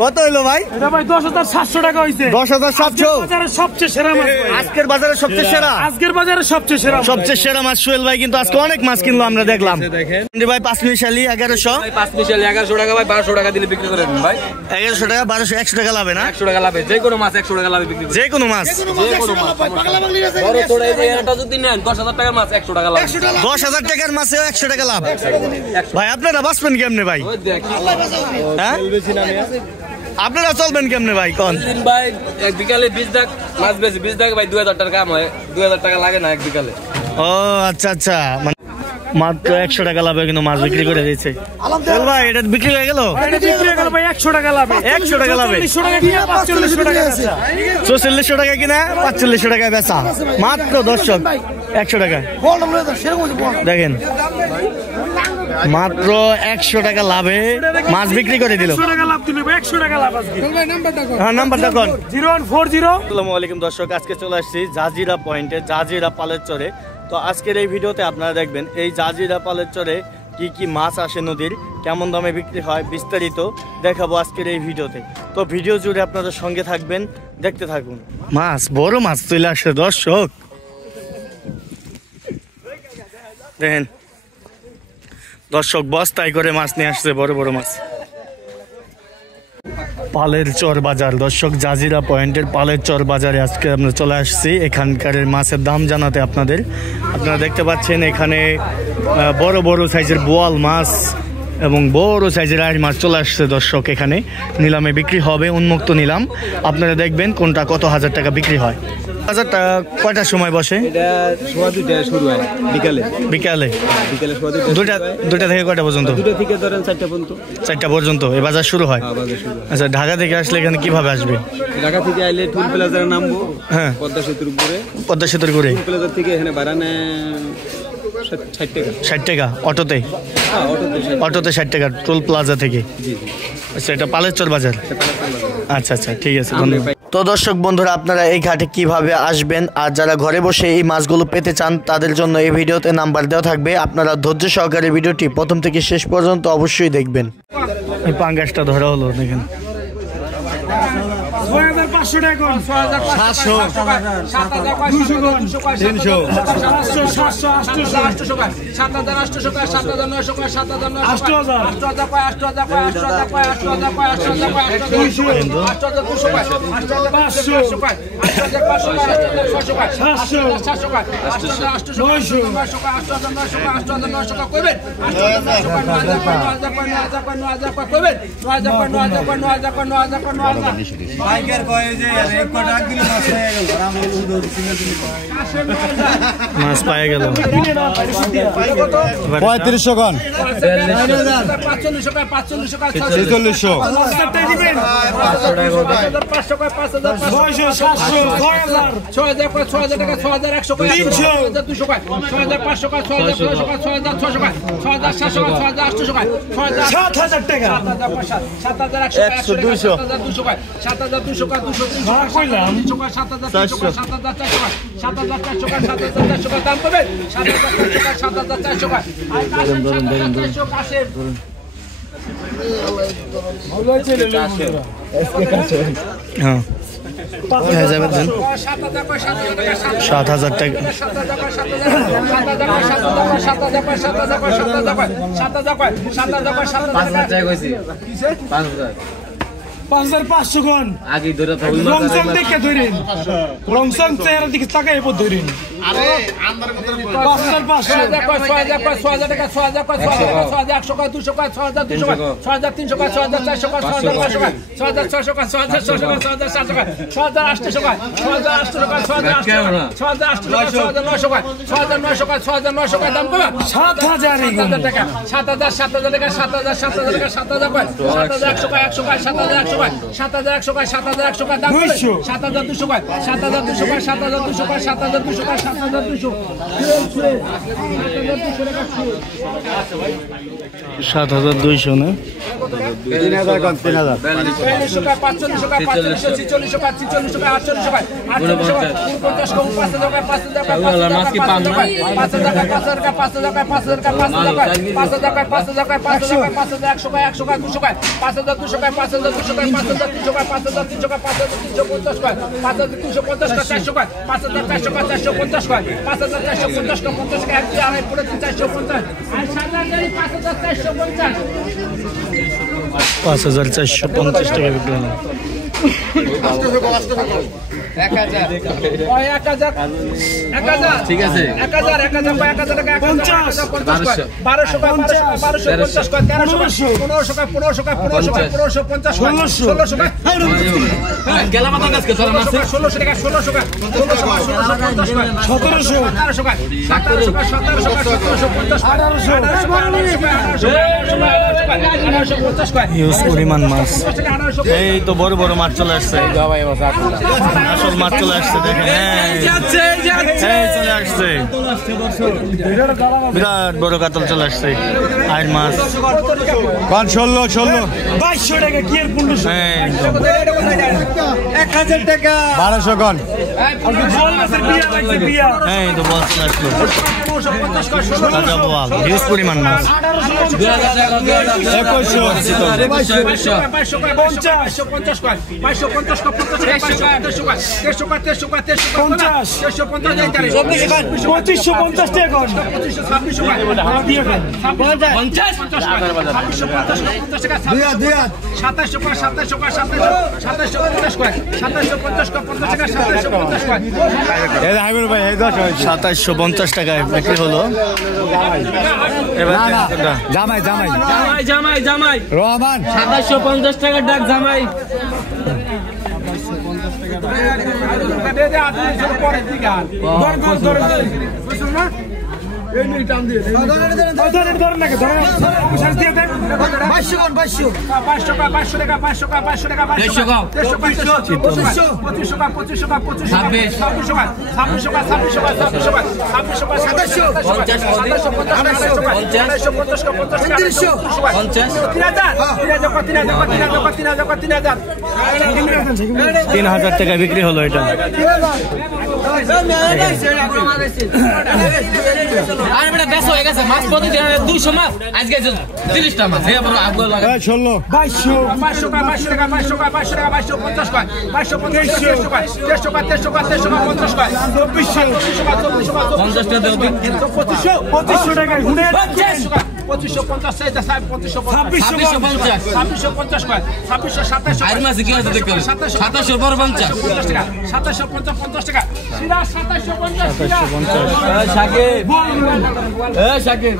কত হইলো ভাই? এটা ভাই 10,700 টাকা হইছে। 10,700 বাজারের সবচেয়ে সেরা মাছ ভাই। আজকের বাজারে সবচেয়ে সেরা, আজকের বাজারে সবচেয়ে সেরা, সবচেয়ে সেরা মাছ সোহেল ভাই। কিন্তু আজকে অনেক মাছ কিনলো আমরা দেখলাম। দেখেন ভাই পাঁচমিশালি 1100, পাঁচমিশালি 1100 টাকা ভাই, 1200 টাকা দিলে বিক্রি করে দেন ভাই। 1100 টাকা 1200 100 টাকা লাভে না? 100 টাকা লাভে, যে কোনো মাছ 100 টাকা লাভে বিক্রি করে। যে কোনো মাছ, বড় ছোট এই এটা যদি নেন 10,000 টাকার মাছ 100 টাকা লাভ। 10,000 টাকার মাছেও 100 টাকা লাভ। ভাই আপনারা বাঁচবেন কেমনে ভাই? হ্যাঁ আপনারা চলবেন কেমনে ভাই? কোন দিন ভাই এক বিকালে 20 টাকা মাছ বেশি, 20 টাকা ভাই 2000 টাকা কাম হয়, 2000 টাকা লাগে না এক বিকালে। ও আচ্ছা আচ্ছা, মানে মাত্র 100 টাকা লাভে কিন্তু মাছ বিক্রি করে দিয়েছে। চল ভাই এটা বিক্রি হয়ে গেল, এটা বিক্রি হয়ে গেল ভাই 100 টাকা লাভে। 100 টাকা লাভে, 400 টাকা কিনা 4500 টাকা বেচা। 4400 টাকা কিনা 4500 টাকা বেচা মাত্র। দর্শক 100 টাকা দেখেন, মাত্র 100 টাকা লাভে মাছ বিক্রি করে দিল। 100 টাকা লাভ দিল, 100 টাকা লাভ আজকে। হ্যাঁ নাম্বারটা কোন? 0140। আসসালামু আলাইকুম দর্শক, আজকে চলে আসছি জাজিরা পয়েন্টে, জাজিরা পালের চরে। তো আজকের এই ভিডিওতে আপনারা দেখবেন এই জাজিরা পালের চরে কি কি মাছ আসে নদীর, কেমন দামে বিক্রি হয়, বিস্তারিত দেখাবো আজকের এই ভিডিওতে। তো ভিডিও জুড়ে আপনাদের সঙ্গে থাকবেন, দেখতে থাকুন। মাছ, বড় মাছ চলে আসে দর্শক, দেখেন দর্শক বস্তায় করে মাছ নিয়ে আসছে, বড় বড় মাছ। পালের চর বাজার দর্শক, জাজিরা পয়েন্টের পালের চর বাজারে আজকে আমরা চলে আসছি এখানকার মাছের দাম জানাতে আপনাদের। আপনারা দেখতে পাচ্ছেন এখানে বড় বড় সাইজের বোয়াল মাছ এবং বড় সাইজের আইড় মাছ চলে আসছে দর্শক। এখানে নিলামে বিক্রি হবে, উন্মুক্ত নিলাম। আপনারা দেখবেন কোনটা কত হাজার টাকা বিক্রি হয়। বাজারটা কয়টার সময় বসে? এটা সোয়া 2টায় শুরু হয় বিকালে। বিকালে সোয়া 2টা থেকে কয়টা পর্যন্ত? 2টা থেকে ধরেন 4টা পর্যন্ত। 4টা পর্যন্ত এই বাজার শুরু হয়। আচ্ছা, ঢাকা থেকে আসলে এখানে কিভাবে আসবে? ঢাকা থেকে আইলে টুল প্লাজারে নামবো, হ্যাঁ পদ্মা সেতুর উপরে। পদ্মা সেতুর করে টুল প্লাজার থেকে এখানে ভাড়া নেয় 60 টাকা। 60 টাকা অটোতে? হ্যাঁ অটোতে 60 টাকা টোল প্লাজা থেকে। জি। আচ্ছা, এটা পালেরচর বাজার। আচ্ছা আচ্ছা, ঠিক আছে, ধন্যবাদ। তো দর্শক বন্ধুরা, আপনারা এই ঘাটে কিভাবে আসবেন আর যারা ঘরে বসে এই মাছগুলো পেতে চান তাদের জন্য এই ভিডিওতে নাম্বার দেওয়া থাকবে। আপনারা ধৈর্য সহকারে ভিডিওটি প্রথম থেকে শেষ পর্যন্ত অবশ্যই দেখবেন। এই পাঙ্গাসটা ধরা হলো, দেখেন 6500 টাকা কোন, 700 200 কোন, 300 700 700 800 টাকা, 7800 টাকা, 7900 টাকা, 7900 8000 8000 কয়, 8000 কয়, 8000 কয়, 8000 কয়, 8000 কয়, 200 8200 কয়, 8500 কয়, 8500 কয়, 600 কয়, 700 700 কয়, 8800 900 900 কয়, 8900 কয়, 8900 কয় কইবেন, 8900 কয়, 9000 কয়, 9000 কয়, 9000 কয়, 9000 কয় কইবেন, 9000 কয়, 9000 কয়, 9000 কয়, 9000 কয়, 9000 বাইকের কয় যে এক কোটা কিলো মাছ হয়ে গেল, আমি উদর সিঙ্গেল মাছ পায়ে গেল। 3500 কোন, 4500 কয়, 4500 কয়, 4600 টাকা দিবেন, 500 কয়, 5000 900 700 6000 6000 কয়, 6000 টাকা, 6100 কয়, 3200 কয়, 6500 কয়, 6600 কয়, 6600 কয়, 6700 কয়, 6800 কয়, 7000 টাকা, 7100 কয়, 7200 কয়, 7200 কয়, 200 কইলাম, 7300 কয়, 7400 কয়, 7400 কয়, 7400 কয় দাম পাবেন, 7400 কয়, 7400 কয়, আর কাশেম 7400 কাশেম ভালো আছে রে বন্ধুরা, এসকে কাশেম। হ্যাঁ 7000 দেন, 7000 টাকা, 5500 কোন আগে ধরে রংসং দেখে ধরেন, রংসং চেহারা দিকে তাকায় পর ধরেন। আরে আন্দার ভিতরে 5500 6000 টাকা, 6000 কয়, 6100 কয়, 200 কয়, 6200 কয়, 6300 কয়, 6400 কয়, 6500 কয়, 6600 কয়, 6600 কয়, 6700 কয়, 6800 কয়, 6800 কয়, 6900 কয়, 6900 কয়, 6900 কয় দাম কয় 7000 টাকা, 7000 টাকা, 7000 টাকা, 7000 কয়, 7100 কয়, 100 কয়, 7100 কয়, 7100 কয়, 7100 কয় দাম 7200 কয়, 7200 কয়, 7200 কয়, 7200 কয়, 7200 কয়, 7,200 না 3,000 কম 3,000 5,450 টাকা বিক্রি হলো। 1,000 ঠিক আছে 1,000 টাকা 1250 গেলা মাথা কাজ করে মাছ 1600 টাকা 1700 হিউজ পরিমাণ মাছ। এই তো বড় বড় মাছ চলে আসছে, আসল মাছ চলে আসছে দেখেন। চলে আসছে বিরাট বড় কাতল চলে আসছে, আর মাছ 2200 টাকা কি এর 1000 টাকা 1200 কন এই তো বল চলে আসলো তাজা বোয়াল, হিউজ পরিমাণ মাছ। 2750 টাকায় বিক্রি হলো। জামাই রহমান 2750 টাকার ডাক জামাই। $3,000 টাকায় বিক্রি হলো এটা। আরে বেটা বেশ হয়ে গেছে মাছ প্রতিদিন 200 মাছ আজকে 30টা মাছ এই বড় আগুন লাগা 500 টাকা 550 টাকা 50 টাকা দেও 2500 টাকা 2550 আর মাছ কি আছে দেখতে 2700 বড় 50 টাকা 2750 টাকা 2750 শাকিব শাকিব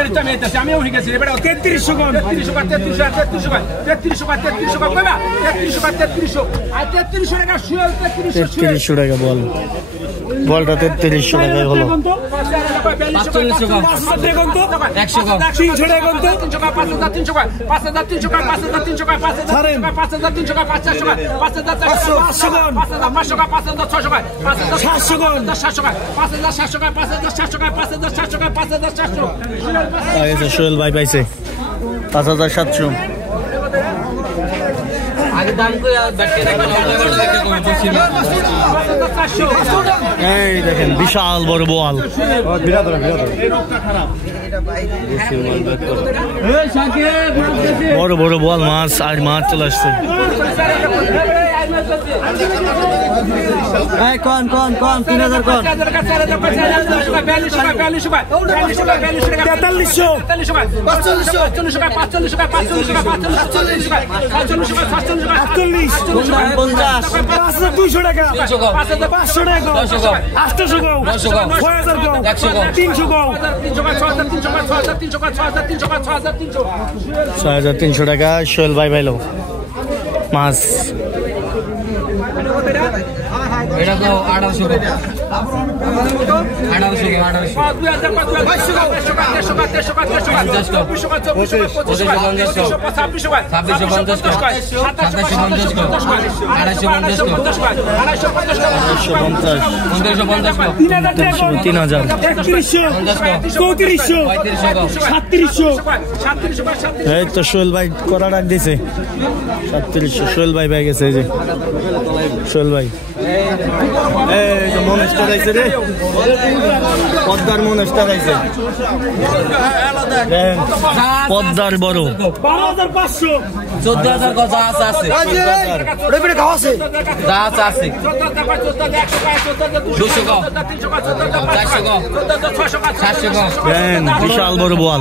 2022 আমি উঠে গেছি 3300 টাকা বল, বলটা 3300 টাকায় হলো। 4500 কম 100 কম 300 টাকা কম 5300 সোহেল ভাই পাইছে 5700। আগে দাম কই ব্যাটকে এই দেখেন বিশাল বড় বোয়াল, বড় বড় বোয়াল মাছ, আর মাছ চলে আসছে। কোন 3000 কোন 200 টাকা 500 টাকা 800 6300 টাকা সোহেল ভাই ভাইলো মাছ। এটা তো 1800 টাকা 1800 এই তো সোহেল ভাই করা ডাক দিছে 3700 সোহেল ভাই পেয়ে গেছে এই যে সোহেল ভাই এই যে মনস্টার আইছে রে পদ্মার মনস্টার আইছে পদ্মার বড় 12500 14000 কত আছে রেবিরে খাওয়া আছে যা আছে 200 কো 400 কো 700 কো বিশাল বড় বল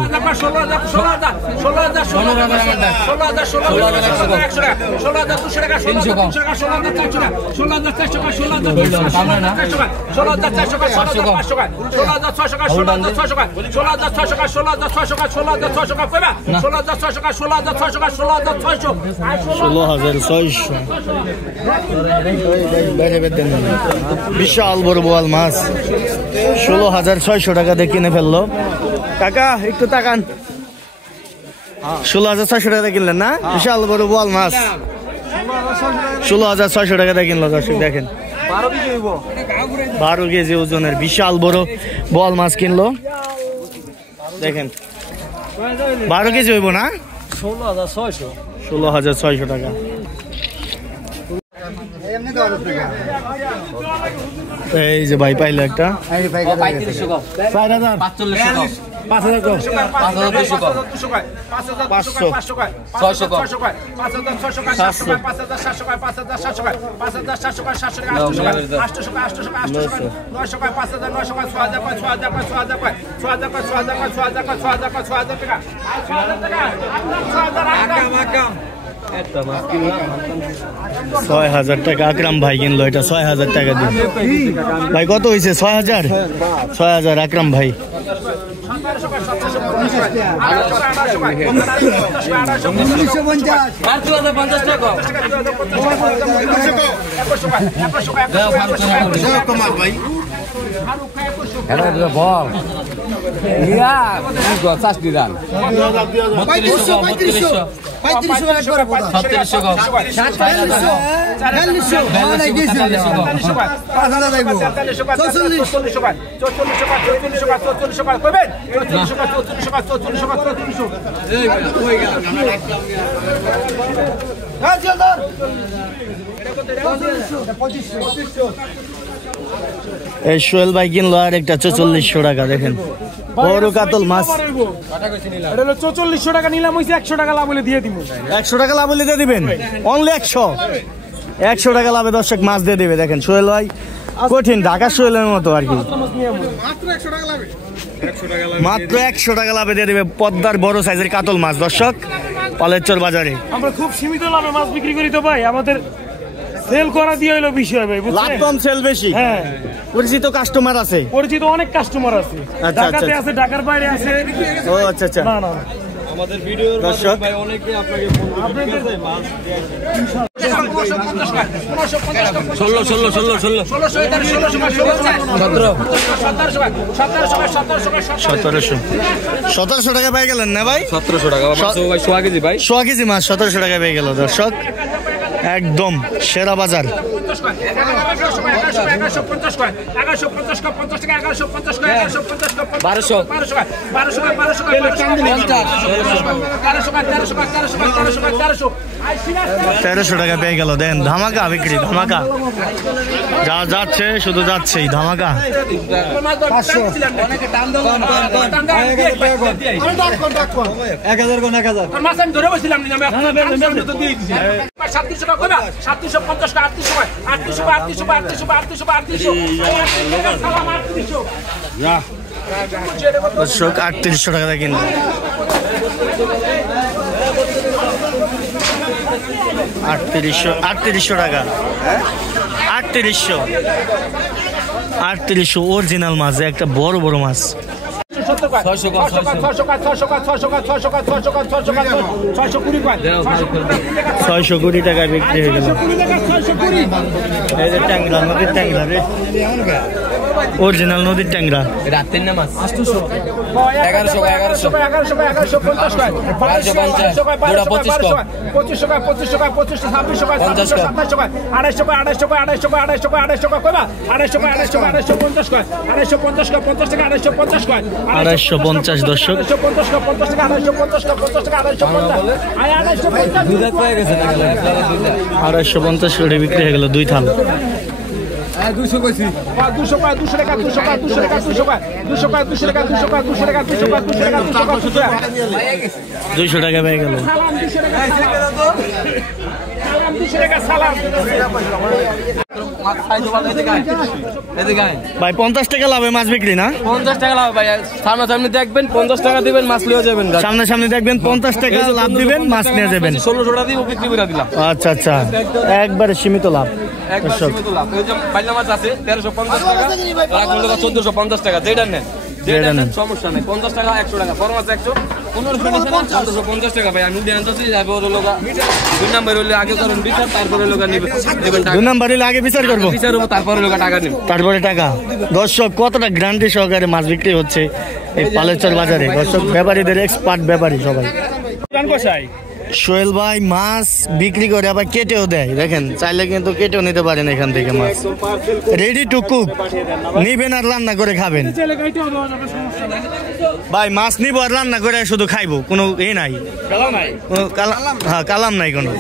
16,600 বিশাল বড় বল মাছ 16,600 টাকা দিয়ে কিনে ফেললো কাকা একটু তাকান 16,600 টাকা কিনলেন না বিশাল বড় বল মাছ 16,600 টাকা দিয়ে কিনলো দর্শক দেখেন 12 কেজি ওজনের বিশাল বড় বল মাছ কিনলো দেখেন 12 কেজি হইব না 16,600 টাকা এই যে ভাই পাইলো একটা 6,000 টাকা আকরাম ভাই কিনলো এটা 6,000 টাকা দিয়ে ভাই কত হয়েছে 6,000 আকরাম ভাই এই সোহেল ভাই কিনলো আর একটা 4400 টাকা দেখেন বড় কাতল মাছ 4400 টাকা নিলাম হইছে 100 টাকা লাভ হলে দিয়ে দিব 100 টাকা লাভ হলে দিয়ে দিবেন অনলি 100 টাকা লাভে দর্শক মাছ দিয়ে দিবে দেখেন সোহেল ভাই কঠিন ঢাকা সোহেলের মতো আর কি মাত্র 100 টাকা লাভে দিয়ে দিবে পদ্মার বড় সাইজের কাতল মাছ দর্শক পালেরচর বাজারে আমরা খুব সীমিত লাভে মাছ বিক্রি করি তো ভাই আমাদের সেল করা দিয়ে হলো বিষয় ভাই বুঝছেন লাভ কম সেল বেশি হ্যাঁ পরিচিত কাস্টমার আছে পরিচিত অনেক কাস্টমার আছে আচ্ছা, ঢাকাতে আচ্ছা। আছে ঢাকার বাইরে আছে ও আচ্ছা আচ্ছা না না আমাদের ভিডিওর দর্শক ভাই অনেকে আপনাকে ফোন করে জিজ্ঞাসা মাছ 1700 টাকা পেয়ে গেলেন না ভাই 1700 টাকা ভাই 100 কেজি ভাই 100 কেজি মাছ 1700 টাকা পেয়ে গেল দর্শক একদম সেরা বাজার 1300 টাকা পেয়ে গেল দেন ধামাকা বিক্রি ধামাকা যা যাচ্ছে শুধু যাচ্ছেই ধামাকা 3800 টাকা কিনলো 3800 টাকা 3800 অরিজিনাল মাছ একটা বড় বড় মাছ 620 টাকায় বিক্রি হয়ে গেল। এই যে ট্যাংরা, নদীর ট্যাংরা রে, অরিজিনাল নদীর ট্যাংরা। রাতের না মাছ 1150 দর্শক। 250 করে বিক্রি হয়ে গেল 2 থাল। 200 টাকা পেয়ে গেল। ভাই 50 টাকা লাভে মাছ বিক্রি না? 50 টাকা লাভ ভাই, সামনাসামনি দেখবেন 50 টাকা দিবেন মাছ লিয়ে যাবেন। সামনে দেখবেন 50 টাকা লাভ দিবেন, মাছ নিয়ে যাবেন। 1600 টাকা দিব বিক্রি করে দিলাম। আচ্ছা আচ্ছা, একবারে সীমিত লাভ। একবার সীমিত লাভ। এই যে বাইলা মাছ আছে 1350 টাকা, লাখ হলো 1450 টাকা। যেটা নেন সমস্যা নেই, 50 টাকা 100 টাকা। বড় মাছ 100 1550 টাকা ভাই। আমি দেন তো তারপর লোকা 2 নাম্বার হইলে আগে করেন বিচার, তারপরে লোকা নেবেন টাকা। 2 নাম্বার হইলে আগে বিচার করব, বিচার হবে তারপরে লোকা টাকা নেবে, তারপরে টাকা। দর্শক কতটা গ্যারান্টি সহকারে মাছ বিক্রি হচ্ছে এই পালেচর বাজারে। দর্শক ব্যাপারীদের এক্সপার্ট ব্যাপারী সবাই। সোহেল ভাই মাছ বিক্রি করে আবার কেটেও দেয়, দেখেন চাইলে কিন্তু কেটেও নিতে পারেন এখান থেকে মাছ। রেডি টু কুক, নিবেন আর রান্না করে খাবেন। ভাই মাছ নিব আর রান্না করে শুধু খাইবো, কোনো নাই, কালাম নাই কোনো।